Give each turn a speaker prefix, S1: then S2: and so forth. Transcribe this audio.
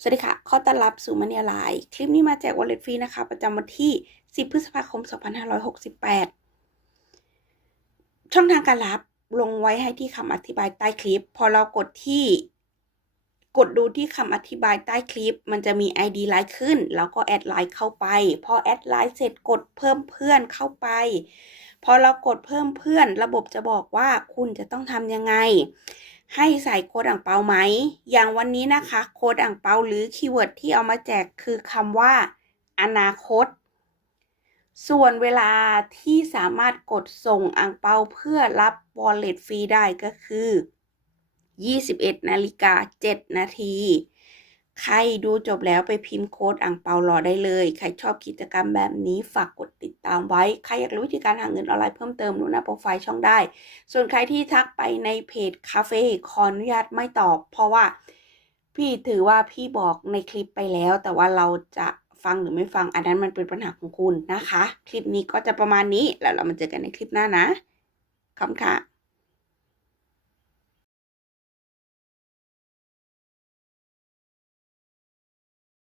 S1: สวัสดีค่ะ ขอต้อนรับสู่มันเนียไลน์คลิปนี้มาแจกวอลเล็ตฟรีนะคะ ประจำวันที่ 10 พฤษภาคม 2568 ช่องทางการรับลงไว้ให้ที่คำอธิบายใต้คลิป พอเรากดที่ กดดูที่คำอธิบายใต้คลิป มันจะมี ID ไลน์ขึ้น แล้วก็แอดไลน์เข้าไป พอแอดไลน์เสร็จกดเพิ่มเพื่อนเข้าไป พอเรากดเพิ่มเพื่อน ระบบจะบอกว่าคุณจะต้องทำยังไง ให้ใส่โค้ดอ่างเปาไหม อย่างวันนี้นะคะโค้ดอ่างเปาหรือคีย์เวิร์ดที่เอามาแจกคือคำว่า อนาคต ส่วนเวลาที่สามารถกดส่งอ่างเปาเพื่อรับ wallet ฟรีได้ก็คือ 21นาฬิกา7นาที ใครดูจบแล้วไปพิมพ์โค้ดอ่างเปารอได้เลย ใครชอบกิจกรรมแบบนี้ฝากกดติดตามไว้ ใครอยากรู้วิธีการหาเงินออนไลน์เพิ่มเติมรู้หน้าโปรไฟล์ช่องได้ ส่วนใครที่ทักไปในเพจคาเฟ่ขออนุญาตไม่ตอบ เพราะว่าพี่ถือว่าพี่บอกในคลิปไปแล้ว แต่ว่าเราจะฟังหรือไม่ฟังอันนั้นมันเป็นปัญหาของคุณนะคะ คลิปนี้ก็จะประมาณนี้แล้วเรามาเจอกันในคลิปหน้านะขอบค่ะ